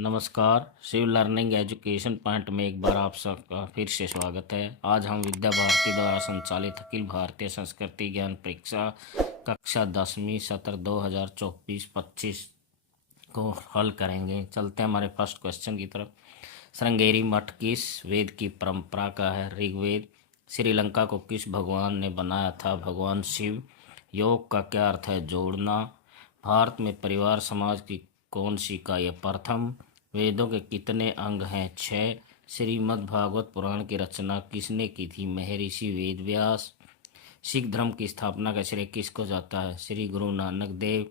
नमस्कार। Shiv learning education point में एक बार आप सबका फिर से स्वागत है। आज हम विद्या भारती द्वारा संचालित अखिल भारतीय संस्कृति ज्ञान परीक्षा कक्षा 10वीं सत्र 2024-25 को हल करेंगे। चलते हैं हमारे फर्स्ट क्वेश्चन की तरफ। श्रृंगेरी मठ किस वेद की परंपरा का है? ऋग्वेद। श्रीलंका को किस भगवान ने बनाया था? भगवान शिव। योग का क्या अर्थ है? जोड़ना। भारत में परिवार समाज की कौन सी इकाई है? प्रथम। वेदों के कितने अंग हैं? 6। श्रीमद् भागवत पुराण की रचना किसने की थी? महर्षि वेद व्यास। सिख धर्म की स्थापना का श्रेय किसको जाता है? श्री गुरु नानक देव।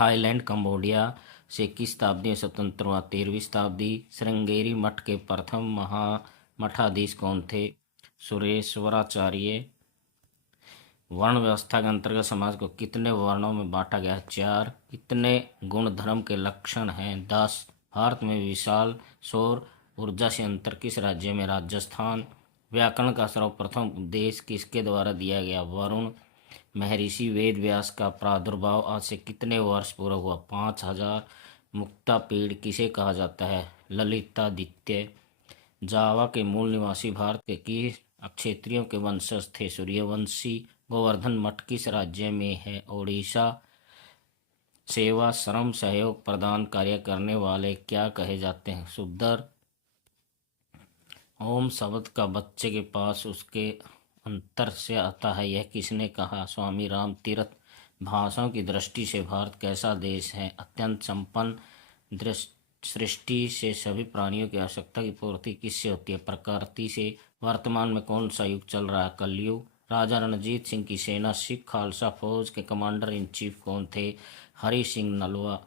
थाईलैंड कंबोडिया से किस शताब्दी में स्वतंत्र हुआ? 13वीं शताब्दी। श्रृंगेरी मठ के प्रथम मठाधीश कौन थे? सुरेश्वराचार्य। वर्ण व्यवस्था के अंतर्गत समाज को कितने वर्णों में बांटा गया है? 4। कितने गुण धर्म के लक्षण हैं? 10। भारत में विशाल सौर ऊर्जा संयंत्र किस राज्य में? राजस्थान। व्याकरण का सर्वप्रथम उपदेश किसके द्वारा दिया गया? वरुण। महर्षि वेद व्यास का प्रादुर्भाव आज से कितने वर्ष पूर्व हुआ? 5000। मुक्ता पेड़ किसे कहा जाता है? ललितादित्य। जावा के मूल निवासी भारत के किस क्षेत्रियों के वंशज थे? सूर्यवंशी। गोवर्धन मठ किस राज्य में है? ओडिशा। सेवा श्रम सहयोग प्रदान कार्य करने वाले क्या कहे जाते हैं? सुब्दर। ओम शब्द का बच्चे के पास उसके अंतर से आता है, यह किसने कहा? स्वामी राम तीर्थ। भाषाओं की दृष्टि से भारत कैसा देश है? अत्यंत संपन्न। सृष्टि से सभी प्राणियों की आवश्यकता की पूर्ति किससे होती है? प्रकृति से। वर्तमान में कौन सा युग चल रहा है? कलयुग। राजा रणजीत सिंह की सेना सिख खालसा फौज के कमांडर इन चीफ कौन थे? हरि सिंह नलवा।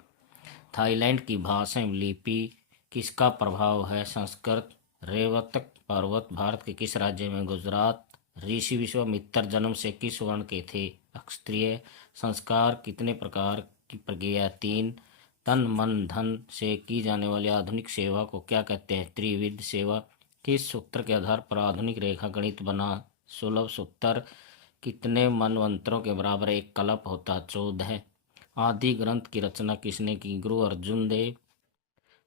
थाईलैंड की भाषा एवं लिपि किसका प्रभाव है? संस्कृत। रेवतक पर्वत भारत के किस राज्य में? गुजरात। ऋषि विश्वामित्र जन्म से किस वर्ण के थे? क्षत्रिय। संस्कार कितने प्रकार की प्रक्रिया? 3। तन मन धन से की जाने वाली आधुनिक सेवा को क्या कहते हैं? त्रिविध सेवा। किस सूत्र के आधार पर आधुनिक रेखा गणित बना? सुलभ सूत्र। कितने मनवंतरों के बराबर एक कल्प होता है? 14। आदि ग्रंथ की रचना किसने की? गुरु अर्जुन देव।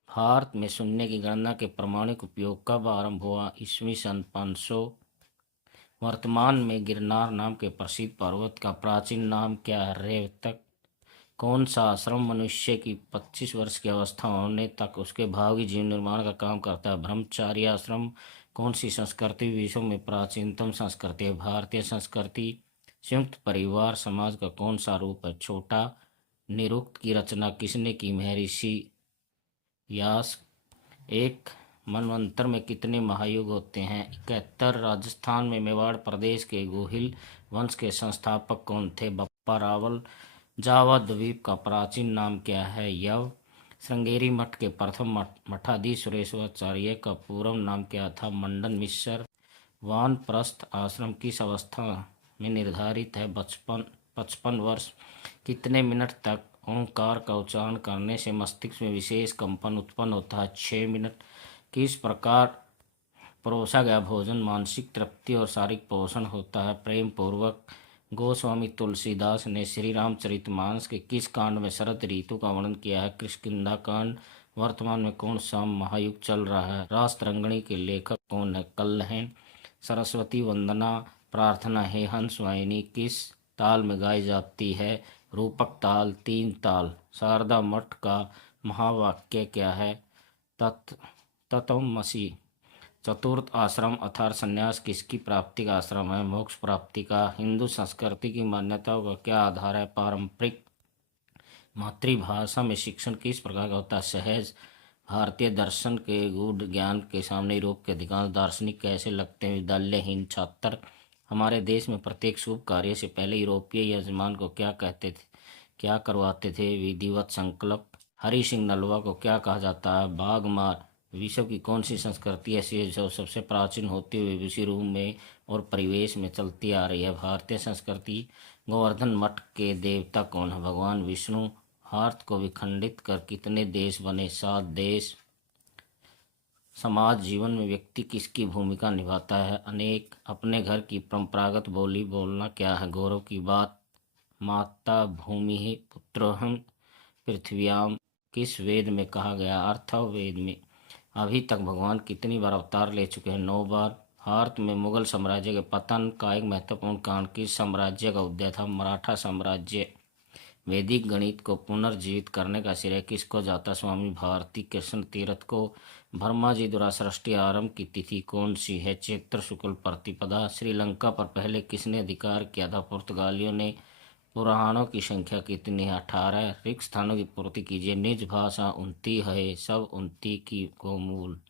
भारत में शून्य की गणना के प्रामाणिक उपयोग कब आरंभ हुआ? ईस्वी सन 500। वर्तमान में गिरनार नाम के प्रसिद्ध पर्वत का प्राचीन नाम क्या है? रेवतक। कौन सा आश्रम मनुष्य की 25 वर्ष की अवस्था होने तक उसके भावी जीवन निर्माण का काम करता है? ब्रह्मचार्य आश्रम। कौन सी संस्कृति विश्व में प्राचीनतम संस्कृति है? भारतीय संस्कृति। संयुक्त परिवार समाज का कौन सा रूप है? छोटा। निरुक्त की रचना किसने की? महर्षि व्यास। एक मनवंतर में कितने महायुग होते हैं? 71। राजस्थान में मेवाड़ प्रदेश के गोहिल वंश के संस्थापक कौन थे? बप्पा रावल। जावा द्वीप का प्राचीन नाम क्या है? यव। श्रृंगेरी मठ के प्रथम मठाधीश सुरेश्वराचार्य का पूर्व नाम क्या था? मंडन मिश्र। वानप्रस्थ आश्रम किस अवस्था में निर्धारित है? 55 वर्ष। कितने मिनट तक ओंकार का उच्चारण करने से मस्तिष्क में विशेष कंपन उत्पन्न होता है? 6 मिनट। किस प्रकार परोसा गया भोजन मानसिक तृप्ति और शारीरिक पोषण होता है? प्रेम पूर्वक। गोस्वामी तुलसीदास ने श्री रामचरितमानस के किस कांड में शरद ऋतु का वर्णन किया है? किष्किंधा कांड। वर्तमान में कौन सा महायुग चल रहा है? रासतरंगिणी के लेखक कौन है? कल्हण। सरस्वती वंदना प्रार्थना हे हंस वाहिनी किस ताल में गाई जाती है? रूपक ताल। 3 ताल। शारदा मठ का महावाक्य क्या है? तत्वमसि। चतुर्थ आश्रम अर्थात संन्यास किसकी प्राप्ति का आश्रम है? मोक्ष प्राप्ति का। हिंदू संस्कृति की मान्यताओं का क्या आधार है? पारंपरिक। मातृभाषा में शिक्षण किस प्रकार का होता है? सहज। भारतीय दर्शन के गूढ़ ज्ञान के सामने यूरोप के अधिकांश दार्शनिक कैसे लगते हैं? विद्यालयहीन छात्र। हमारे देश में प्रत्येक शुभ कार्य से पहले यूरोपीय यजमान को क्या कहते थे, क्या करवाते थे? विधिवत संकल्प। हरि सिंह नलवा को क्या कहा जाता है? बाघमार। विश्व की कौन सी संस्कृति ऐसी है जो सबसे प्राचीन होते हुए उसी रूप में और परिवेश में चलती आ रही है? भारतीय संस्कृति। गोवर्धन मठ के देवता कौन है? भगवान विष्णु। भारत को विखंडित कर कितने देश बने? 7 देश। समाज जीवन में व्यक्ति किसकी भूमिका निभाता है? अनेक। अपने घर की परंपरागत बोली बोलना क्या है गौरव की बात? माता भूमि पुत्रोहम पृथ्व्याम किस वेद में कहा गया? अथर्ववेद में। अभी तक भगवान कितनी बार अवतार ले चुके हैं? 9 बार। भारत में मुगल साम्राज्य के पतन का एक महत्वपूर्ण कारण किस साम्राज्य का उदय था? मराठा साम्राज्य। वैदिक गणित को पुनर्जीवित करने का श्रेय किसको जाता? स्वामी भारती कृष्ण तीर्थ को। ब्रह्मा जी द्वारा सृष्टि आरंभ की तिथि कौन सी है? चैत्र शुक्ल प्रतिपदा। श्रीलंका पर पहले किसने अधिकार किया था? पुर्तगालियों ने। पुराणों की संख्या कितनी है? 18। रिक्त स्थानों की पूर्ति कीजिए। निज भाषा उनती है, सब उनती की को मूल।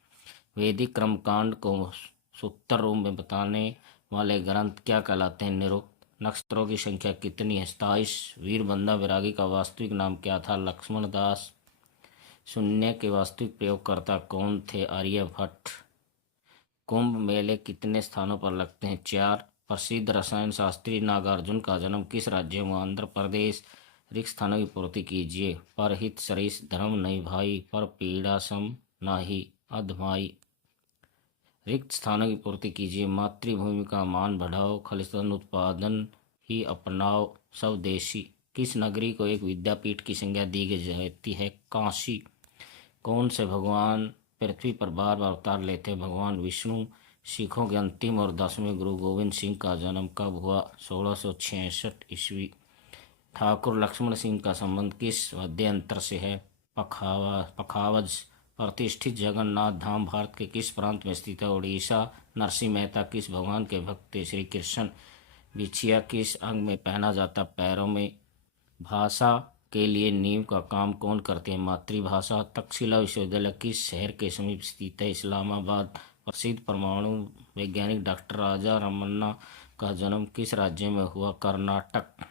वैदिक कर्मकांड को सूत्र रूप में बताने वाले ग्रंथ क्या कहलाते हैं? निरुक्त। नक्षत्रों की संख्या कितनी है? 27। वीरबंदा वैरागी का वास्तविक नाम क्या था? लक्ष्मण दास। शून्य के वास्तविक प्रयोगकर्ता कौन थे? आर्यभट्ट। कुंभ मेले कितने स्थानों पर लगते हैं? 4। प्रसिद्ध रसायन शास्त्री नागार्जुन का जन्म किस राज्य में? आंध्र प्रदेश। रिक्त स्थानों की पूर्ति कीजिए। परहित सरिस धर्म नहीं भाई, पर पीड़ा सम नाही अधमाई। रिक्त स्थानों की पूर्ति कीजिए। मातृभूमि का मान बढ़ाओ, खालिस्तान उत्पादन ही अपनाओ, स्वदेशी। किस नगरी को एक विद्यापीठ की संज्ञा दी जाती है? काशी। कौन से भगवान पृथ्वी पर बार बार अवतार लेते हैं? भगवान विष्णु। सिखों के अंतिम और 10वें गुरु गोविंद सिंह का जन्म कब हुआ? 1666 ईस्वी। ठाकुर लक्ष्मण सिंह का संबंध किस वाद्ययंत्र से है? पखावज। प्रतिष्ठित जगन्नाथ धाम भारत के किस प्रांत में स्थित है? उड़ीसा। नरसिंह मेहता किस भगवान के भक्त थे? श्री कृष्ण। बिछिया किस अंग में पहना जाता? पैरों में। भाषा के लिए नींव का काम कौन करते हैं? मातृभाषा। तक्षशिला विश्वविद्यालय किस शहर के समीप स्थित है? इस्लामाबाद। प्रसिद्ध परमाणु वैज्ञानिक डॉक्टर राजा रमन्ना का जन्म किस राज्य में हुआ? कर्नाटक।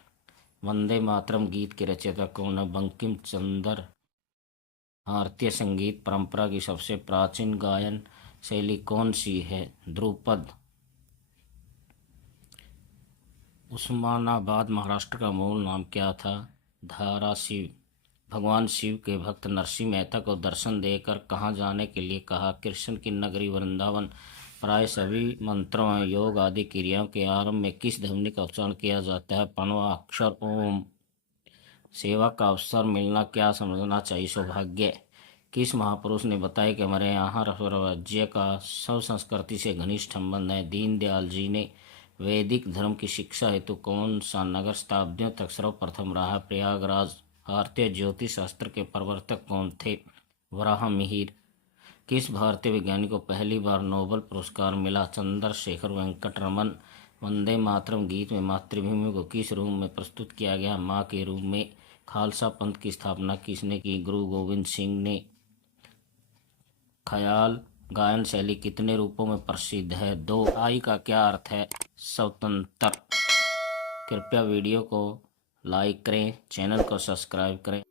वंदे मातरम गीत के रचयिता कौन है? बंकिम चंद्र। भारतीय संगीत परंपरा की सबसे प्राचीन गायन शैली कौन सी है? ध्रुपद। उस्मानाबाद महाराष्ट्र का मूल नाम क्या था? धाराशिव। भगवान शिव के भक्त नरसिंह मेहता को दर्शन देकर कहाँ जाने के लिए कहा? कृष्ण की नगरी वृंदावन। प्राय सभी मंत्रों में योग आदि क्रियाओं के आरंभ में किस ध्वनि का उच्चारण किया जाता है? पंचवां अक्षर ओम। सेवा का अवसर मिलना क्या समझना चाहिए? सौभाग्य। किस महापुरुष ने बताया कि हमारे यहाँ राज्य का सब संस्कृति से घनिष्ठ संबंध है? दीनदयाल जी ने। वैदिक धर्म की शिक्षा हेतु कौन सा नगर शताब्दियों तक सर्वप्रथम रहा? प्रयागराज। भारतीय ज्योतिष शास्त्र के प्रवर्तक कौन थे? वराहमिहिर। किस भारतीय वैज्ञानिक को पहली बार नोबेल पुरस्कार मिला? चंद्रशेखर वेंकट रमन। वंदे मातरम गीत में मातृभूमि को किस रूप में प्रस्तुत किया गया? माँ के रूप में। खालसा पंथ की स्थापना किसने की? गुरु गोविंद सिंह ने। ख्याल गायन शैली कितने रूपों में प्रसिद्ध है? 2। आई का क्या अर्थ है? स्वतंत्र। कृपया वीडियो को लाइक करें, चैनल को सब्सक्राइब करें।